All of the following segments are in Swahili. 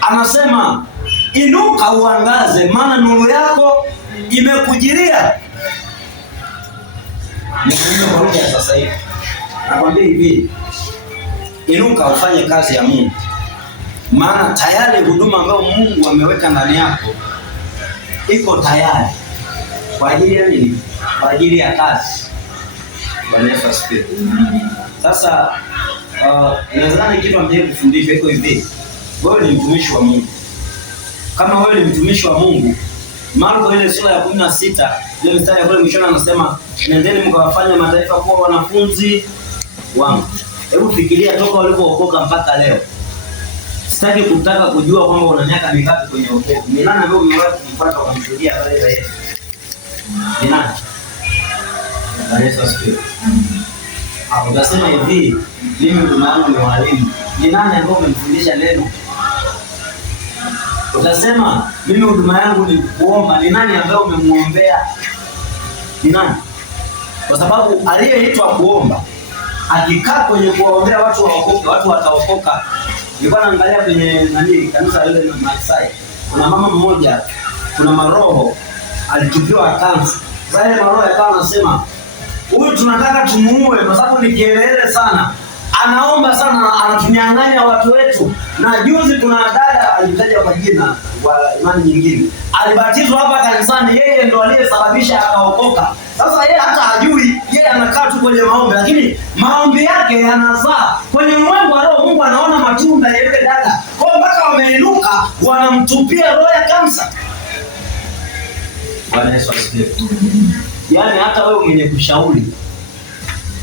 Anasema inuka uangaze, maana nuru yako imekujilia. Ni sasa hivi nakwambia hivi, inuka ufanye kazi ya Mungu, maana tayari huduma ambayo Mungu ameweka ndani yako iko tayari kwa ajili ya nini? Kwa ajili ya kazi. Bwana Yesu asifiwe. Sasa inawezekana kitu ambacho kufundisha iko hivi, wewe ni mtumishi wa Mungu. Kama wewe ni mtumishi wa Mungu, Marko ile sura ya 16 ile mstari ya kule mwishoni anasema, nendeni mkawafanye mataifa kuwa wanafunzi wangu. Hebu fikiria toka walipookoka mpaka leo. Sitaki kutaka kujua kwamba una miaka mingapi kwenye wokovu. Ni nani ambaye umewahi kumpata kumshuhudia habari za Yesu? Ni nani? Yesu asifiwe. Hapo unasema hivi, mimi huduma yangu ni walimu. Ni nani ambaye umemfundisha neno? Utasema mimi huduma yangu ni kuomba. Ni nani ambaye umemuombea? Ni nani? Kwa sababu aliyeitwa kuomba akikaa kwenye kuombea watu waokoke, watu wataokoka. Nilikuwa naangalia kwenye kanisa ile la Masai. Kuna mama mmoja, kuna maroho alitupiwa kansa. Sasa ile maroho yakawa anasema, huyu tunataka tumuue kwa sababu ni kielele sana. Anaomba sana, anatunyang'anya watu wetu. Na juzi kuna dada alitaja kwa jina kwa imani nyingine, alibatizwa hapa kanisani, yeye ndo aliyesababisha akaokoka. Sasa yeye hata hajui, yeye anakaa tu kwenye maombi, lakini maombi yake yanazaa kwenye ulimwengu wa roho. Mungu anaona matunda ya yule dada, kwa mpaka wameinuka wanamtupia roho ya kansa. Bwana Yesu asifiwe. Yaani hata wewe mwenye kushauri,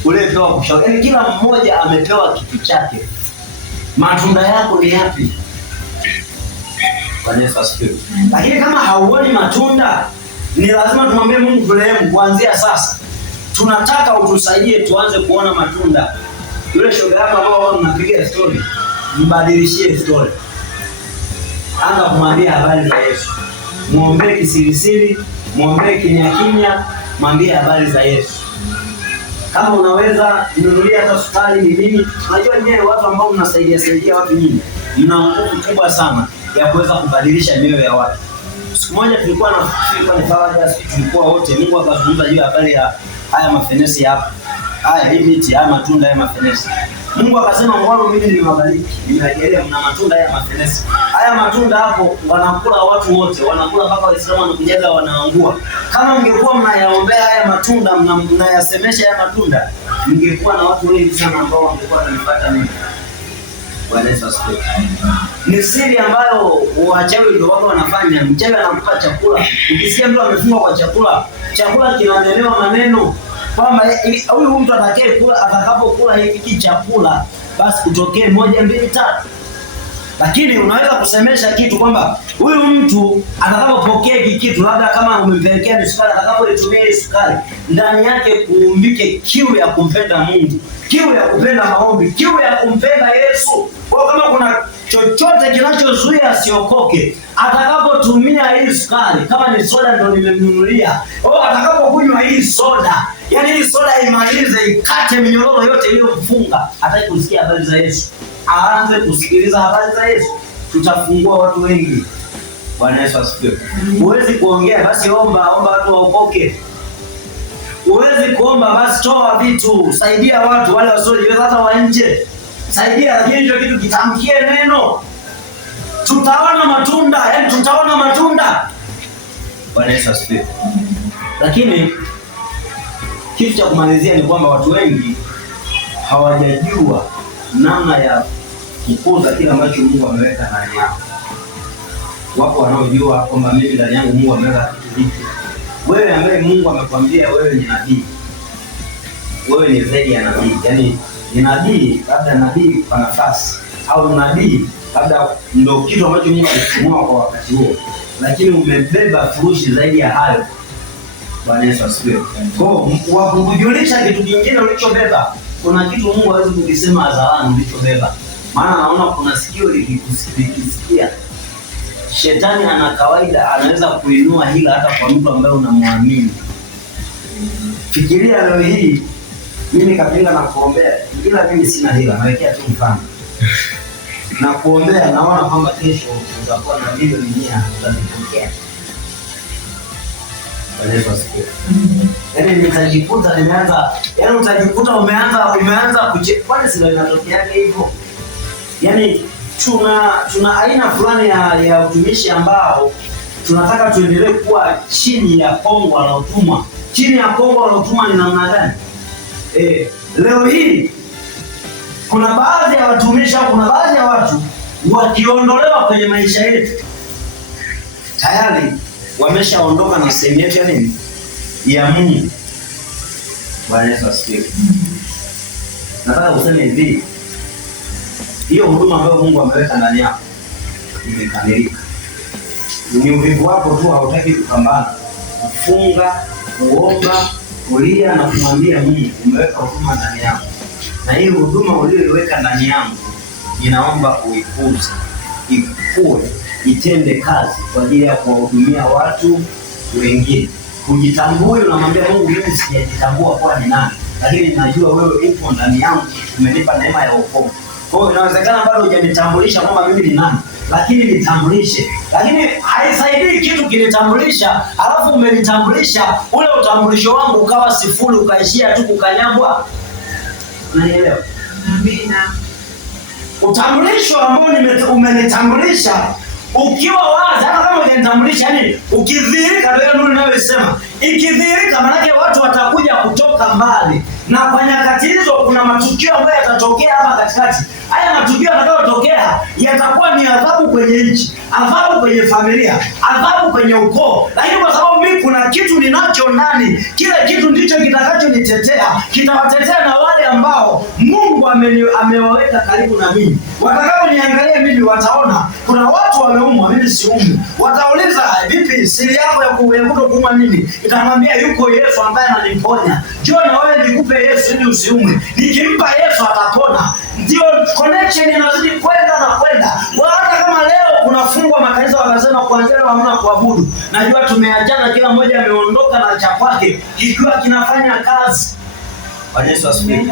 ulepewa kushauri, yaani kila mmoja amepewa kitu chake. Matunda yako ni yapi? Bwana Yesu asifiwe. Lakini kama hauoni matunda, ni lazima tumwambie Mungu, tulehemu kuanzia sasa. Tunataka utusaidie tuanze kuona matunda. Yule shoga yako ambao unapiga story, mbadilishie story. Anza kumwambia habari za Yesu. Muombee kisirisiri, muombee kimya kimya, mwambie habari za Yesu. Kama unaweza nunulia hata sukari ni nini. Unajua nyewe watu ambao mnasaidia watu nyinyi, mna nguvu kubwa sana ya kuweza kubadilisha mioyo ya watu. Siku moja tulikuwa ni faraja, tulikuwa wote, Mungu akazungumza juu ya habari ya haya mafenesi hapa. Haya hii miti, haya matunda ya mafenesi. Mungu akasema, mbona mimi nimewabariki, nimewajalia mna matunda ya mafenesi. Haya matunda hapo wanakula watu wote, wanakula mpaka Waislamu wanakujaga wanaangua. Kama mngekuwa mnayaombea haya matunda, mnayasemesha haya matunda, mngekuwa na watu wengi sana ambao wangekuwa wananipata mimi. Bwana Yesu asifiwe. Ni siri ambayo wachawi ndio wao wanafanya. Mchawi anakupa chakula. Ukisikia mtu amefungwa kwa chakula, chakula kinaonelewa maneno kwamba huyu mtu atakapokula hiki chakula basi kutokee 1 2 3. Lakini unaweza kusemesha kitu kwamba huyu mtu atakapopokea hiki kitu, labda kama umempelekea ni sukari, atakapoitumia hii sukari, ndani yake kuumbike kiu ya kumpenda Mungu, kiu ya kupenda maombi, kiu ya kumpenda Yesu. Kwa kama kuna chochote kinachozuia asiokoke, atakapotumia hii sukari, kama ni soda ndio nimemnunulia, au atakapokunywa hii soda, yani hii soda imalize, ikate minyororo yote iliyomfunga, hataki kusikia habari za Yesu, aanze kusikiliza habari za Yesu. Tutafungua watu wengi. Bwana Yesu asifiwe. Huwezi kuongea basi omba watu waokoke. Huwezi kuomba basi toa vitu, saidia watu wale wasiojiweza hata wa nje. Saidia, lakini hicho kitu kitamkie neno. Tutaona matunda, yani tutaona matunda. Bwana Yesu asifiwe. Lakini kitu cha kumalizia ni kwamba watu wengi hawajajua namna ya kukuza kile ambacho Mungu ameweka ndani yao. Wako wanaojua kwamba mimi ndani yangu Mungu ameweka kitu hiki. Wewe ambaye Mungu amekwambia wewe ni nabii, wewe ni zaidi ya nabii. Yaani ni nabii, labda nabii kwa nafasi, au nabii labda ndio kitu ambacho Mungu alifunua kwa wakati huo, lakini umebeba furushi zaidi ya hayo. Bwana Yesu asifiwe. Kwa kukujulisha kitu kingine ulichobeba, kuna kitu Mungu hawezi kukisema hadharani ulichobeba. Maana naona kuna sikio likisikia. Shetani ana kawaida, anaweza kuinua hila hata kwa mtu ambaye unamwamini. Fikiria leo hii mimi kapinga na kuombea, ila mimi sina hila, nawekea tu mfano. na kuombea, naona kwamba kesho utakuwa na milioni 100 utazipokea. Yaani nitajikuta nimeanza, yaani utajikuta umeanza kwani sio inatokea hivyo? Yaani tuna aina fulani ya utumishi ambao tunataka tuendelee kuwa chini ya kongwa la utumwa. Chini ya kongwa la utumwa ni namna gani? Leo hii kuna baadhi ya watumishi au kuna baadhi ya watu wakiondolewa kwenye maisha yetu tayari wameshaondoka na sehemu yetu ya nini? Ya Mungu. Bwana Yesu asifiwe. Nataka kusema hivi, hiyo huduma ambayo Mungu ameweka ndani yako imekamilika. Ni uvivu wako tu, hautaki kupambana, kufunga, kuomba, kulia na kumwambia Mungu umeweka huduma ndani yako. Na hiyo huduma uliyoiweka ndani yangu ninaomba uikuze, ikue, itende kazi kwa ajili ya kuwahudumia watu wengine. Kujitambua, unamwambia Mungu mimi sijajitambua kwa ni nani, lakini ninajua wewe upo ndani yangu, umenipa neema ya wokovu. Kwa hiyo inawezekana bado hujanitambulisha kwamba mimi ni nani, lakini nitambulishe. Lakini haisaidii kitu kinitambulisha, alafu umenitambulisha ule utambulisho wangu ukawa sifuri, ukaishia tu kukanyagwa. Unanielewa? Amina. Utambulisho ambao umenitambulisha ukiwa wazi, hata kama hujanitambulisha, yani ukidhihirika, ndio nuru ninayosema. Ikidhihirika maana yake watu watakuja kutoka mbali. Na kwa nyakati hizo kuna matukio ambayo yatatokea hapa katikati. Haya matukio yatakayotokea yatakuwa ni adhabu kwenye nchi, adhabu kwenye familia, adhabu kwenye ukoo. Lakini kwa sababu mimi kuna kitu ninacho ndani, kile kitu ndicho kitakachonitetea, kitawatetea na wale ambao Mungu amewaweka karibu na mimi. Watakaponiangalia mimi wataona kuna watu wameumwa, mimi siumwi. Watauliza vipi siri yako ya kutokuumwa nini? Itamwambia yuko Yesu ambaye ananiponya. Njoo na wewe nikupe Yesu ili usiumwe. Nikimpa Yesu atapona. Ndio connection inazidi kwenda na kwenda. Hata kama leo kunafungwa makanisa wakasema kuanzia leo hamna kuabudu. Najua tumeachana, kila mmoja ameondoka na cha kwake kikiwa kinafanya kazi. Bwana Yesu asifiwe.